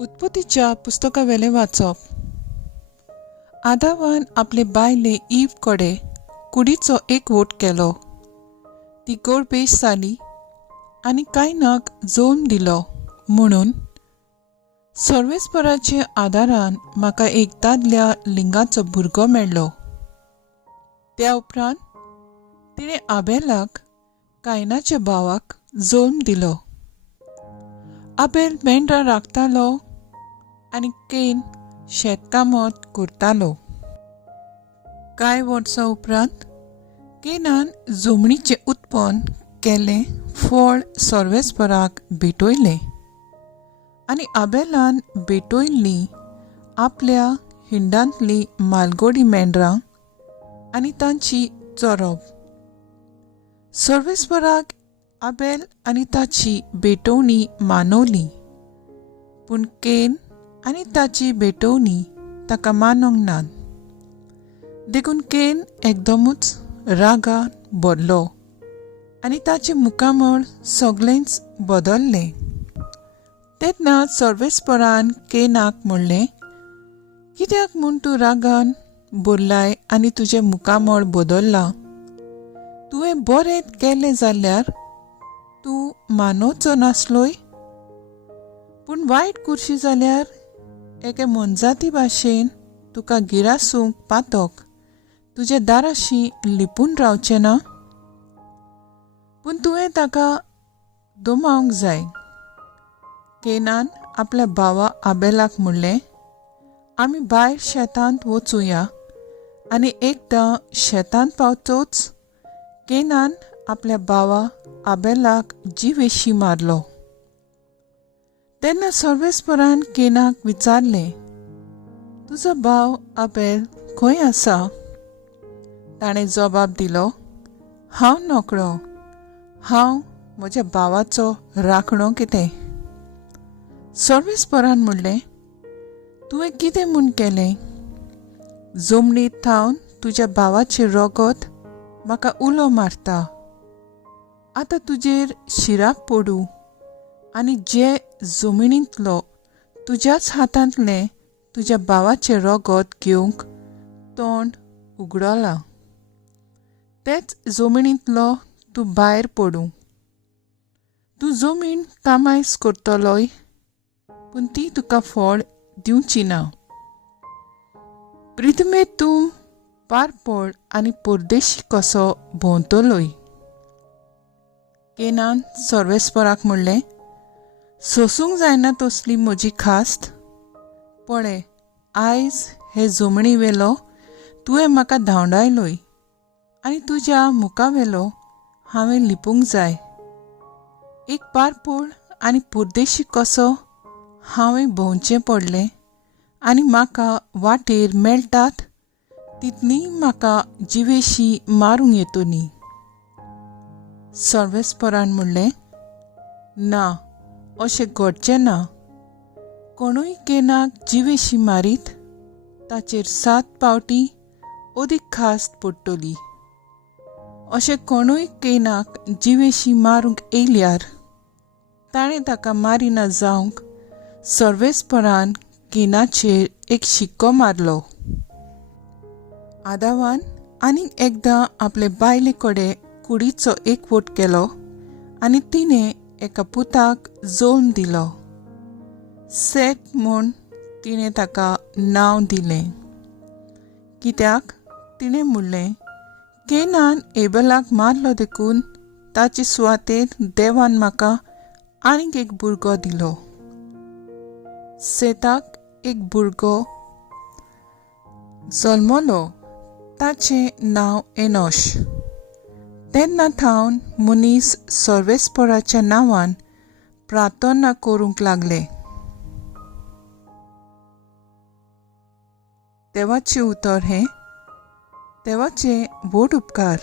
उत्पत्तीच्या पुस्तकावेले वाचप. आदावान आपले बायले ईव कडे कुडीचो एक वोट केलो. ती गोडपेश जाली आनी कायनाक जोम दिलो म्हणून सर्वेस्पराचे आदारान म्हाका एक दादल्या लिंगाचो भुरगो मेळ्ळो. त्या उपरांत तिणें आबेलाक कायनाच्या भावाक जोम दिलो. आबेल मेंढरां राखतालो आनी केन शेतकामत करतालो. कांय वर्सां उपरांत केनान जमनीचें उत्पन्न केलें फळ सर्वेस्पराक भेटयलें आनी आबेलान भेटयल्लीं आपल्या हिंडांतलीं मालगोडी मेंढरां आनी तांची चोरप. सर्वेस्पराक आबेल आनी ताची भेटवणी मानवली, पूण केन आनी ताची भेटवणी ताका मानोंक नात. देखून केन एकदमूच रागान भरलो आनी ताचें मुखामळ सगळेंच बदल्लें. तेन्ना सर्वेस्परान केनाक म्हणलें, कित्याक म्हूण तूं रागान भरलाय आनी तुजें मुखामळ बदल्ला? तुवें बरें केलें जाल्यार तूं मानवचो नासलोय, पूण वायट करशी जाल्यार एके मनजाती भाशेन तुका गिरासूंक पातक तुजे दाराशी लिपून रावचें ना? पूण तुवें ताका दुमावंक जाय. केनान आपल्या भावा आबेलाक म्हणलें, आमी भायर शेतांत वचुया. आनी एकदां शेतांत पावतोच केनान आपल्या भावा आबेलाक जीवेशी मारलो. तेन्ना सर्वेस्परान केनाक विचारलें, तुजो भाव आबेल खंय आसा? ताणें जबाब दिलो, हांव नोकळो, हांव म्हज्या भावाचो राखणो कितें? सर्वेस्परान म्हणलें, तुवें कितें म्हूण केलें? जमनींत थावन तुज्या भावाचें रगत म्हाका उलो मारता. आतां तुजेर शिराक पडूं आनी जे जमनींतलो तुज्याच हातांतलें तुज्या भावाचें रगत घेवंक तोंड उगडलां. तेच जमनींतलो तूं भायर पडूं. तूं जमीन कामायज करतलोय, पूण ती तुका फळ दिवची ना. प्रिथमेंत तूं पारपळ आनी परदेशी कसो भोंवतलोय. केनान सर्वेस्पराक म्हणलें, सोसूंक जायना तसली म्हजी खास्त. पळय, आयज हे जमनी वेलो तुवें म्हाका धांवडायलोय आनी तुज्या मुखावेलो हांवें लिपूंक जाय. एक पारपळ आनी परदेशी कसो हांवें भोंवचें पडलें आनी म्हाका वाटेर मेळटात तितलीं म्हाका जिवेशी मारूंक येतलीं. सर्वेस्परान म्हणलें, ना, अशें घडचें ना. कोणूय केनाक जिवेशी मारीत ताचेर 7 पावटी अदीक खास्त पडटली. अशें कोणूय केनाक जिवेशी मारूंक येयल्यार ताणें ताका मारिना जावंक सर्वेस्परान केनाचेर एक शिक्को मारलो. आदावान आनीक एकदां आपले बायले कडेन कुडीचो एक वोट केलो आनी तिणें एका पुताक जोम दिलो. सेत म्हूण तिणें ताका नांव दिलें, कित्याक तिणें म्हणलें, केनान एबेलाक मारलो देखून ताचे सुवातेर देवान म्हाका आनीक एक भुरगो दिलो. सेताक एक भुरगो जल्मलो, ताचें नांव एनोश. तेन्ना थावन मनीस सर्वेस्पराच्या नांवान प्रार्थना करूंक लागले. देवाचें उतर हें, देवाचे व्हड उपकार.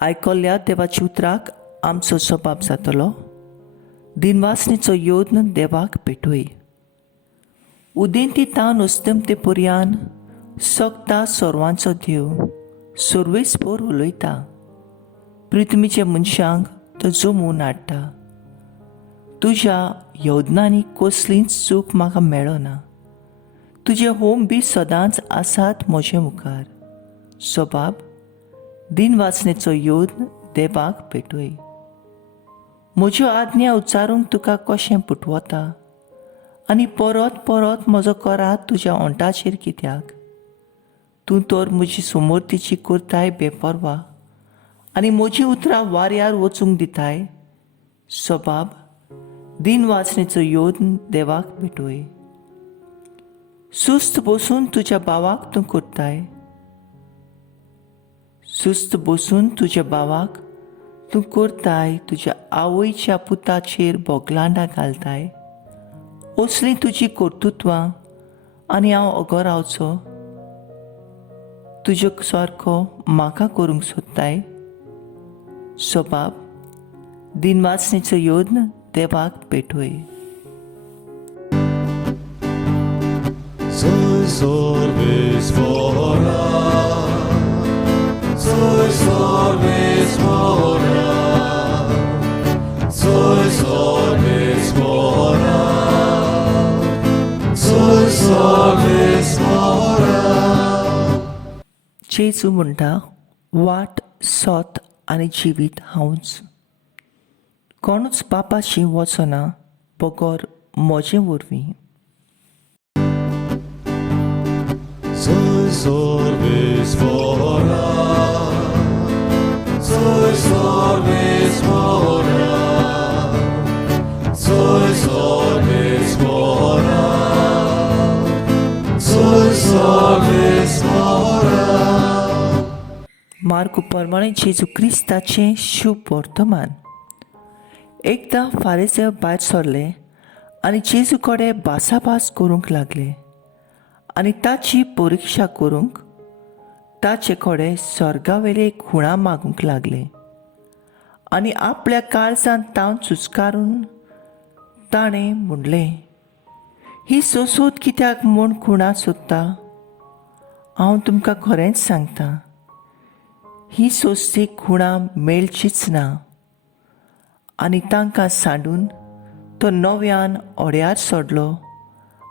आयकल्ल्या देवाच्या उतराक आमचो जबाब जातलो. दिनवासनेचो योद्न देवाक भेटूय. उदेंती तावन उस्तमते पर्यान सगता सोरवांचो देव सर्वेस्पर उलयता. पृथ्वीच्या मनशांक तो जमून हाडटा. तुज्या योजनांनी कसलीच चूक म्हाका मेळना. तुजे होम बी सदांच आसात म्हजे मुखार. सोबाब, दिनवासनेचो योद्न देवाक पेटोय. म्हज्यो आज्ञा उच्चारूंक तुका कशें पुटवता आनी परत परत म्हजो करार तुज्या ओंटाचेर कित्याक? तूं तर म्हजी समोर्तीची करताय बेपरवा आनी म्हजी उतरां वाऱ्यार वचूंक दिताय. सोबाब, दिनवासनेचो योद्न देवाक पेटोय. सुस्त बसून तुज्या भावाक तूं करताय. सुस्त बसून तुज्या भावाक तूं करताय. तुज्या आवयच्या पुताचेर बोगलांडा घालताय. असलीं तुजी कर्तुत्वां आनी हांव ओगो रावचो. तुज्या सारको म्हाका करूंक सोदताय. सोबाब, दिनवासनेचो योद्न देवाक पेटोय. Soy sorbes mora, soy sorbes mora, soy sorbes mora, soy sorbes mora. जेजू म्हणटा, वाट, सोत आनी जिवीत हांवच. कोणूच बापाशी वचना बगोर म्हजे वरवीं. Soy sorbes mora, soy sorbes mora, soy sorbes mora, soy sorbes mora. Mark प्रमाणे जेजू क्रिस्ताचें शुभ वर्तमान. एकदां फारिसे भायर सरले आनी जेजू कडेन भासाभास करूंक लागले आनी ताची परिक्षा करूंक ताचे कडेन स्वर्गावेले खुणां मागूंक लागले. आनी आपल्या काळजांत तावन चुचकारून ताणें म्हणलें, ही सोसोत कित्याक म्हूण खुणां सोदता? हांव तुमकां खरेंच सांगतां, ही सोस्ती खुणां मेळचीच ना. आनी तांकां सांडून तो नव्यान ओड्यार सोडलो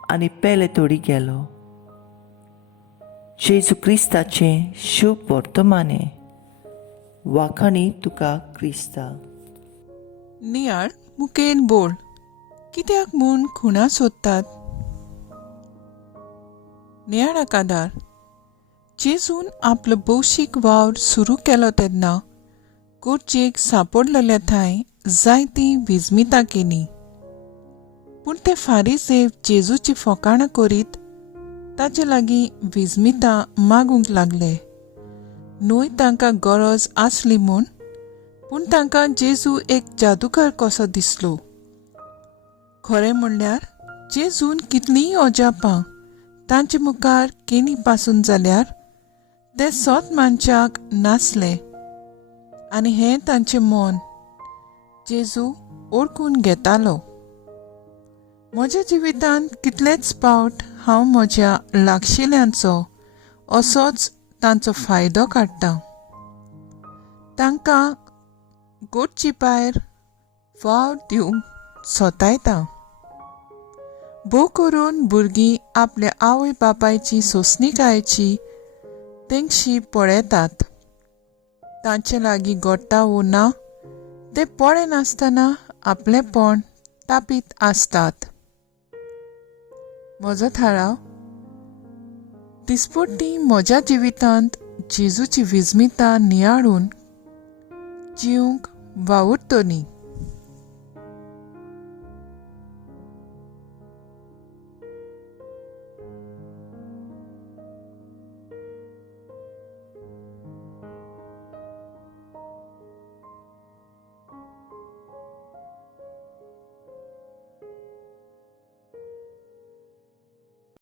आनी पेले तोडी गेलो. जेजू क्रिस्ताचें शुभ वर्तमाने. वाखाणी तुका क्रिस्ता. नियाळ मुखेल बोल. कित्याक म्हूण खुणां सोदतात? नियाळाक आदार. जेजून आपलो भौशीक वावर सुरू केलो तेन्ना गोरजेक सांपडलेल्या थंय जायतीं विजमितां केलीं. पूण ते फारिसे जेजूची फकाणां करीत ताचे लागीं विजमितां मागूंक लागले. न्हय तांकां गरज आसली म्हूण, पूण तांकां जेजू एक जादूगार कसो दिसलो. खरें म्हणल्यार जेजून कितलींय अजापां तांचे मुखार केलीं पासून जाल्यार ते सोत मनशाक नासले आनी हें तांचें मन जेजू ओळखून घेतालो. म्हज्या जिवितांत कितलेच फावट हांव म्हज्या लागशिल्यांचो असोच तांचो फायदो काडटां. तांकां गोडची भायर वाव दिवंक सोतायतां. भोव करून भुरगीं आपल्या आवय बापायची सोंसणीकायेची तेंगशी पळयतात. तांचे लागीं घडटा वो ना ते पळय नासतना आपलेंपण तापीत आसतात. म्हजो थाराव, दिसपट्टी म्हज्या जिवितांत जेजूची विजमितां नियाळून जिवंक वावुरतली.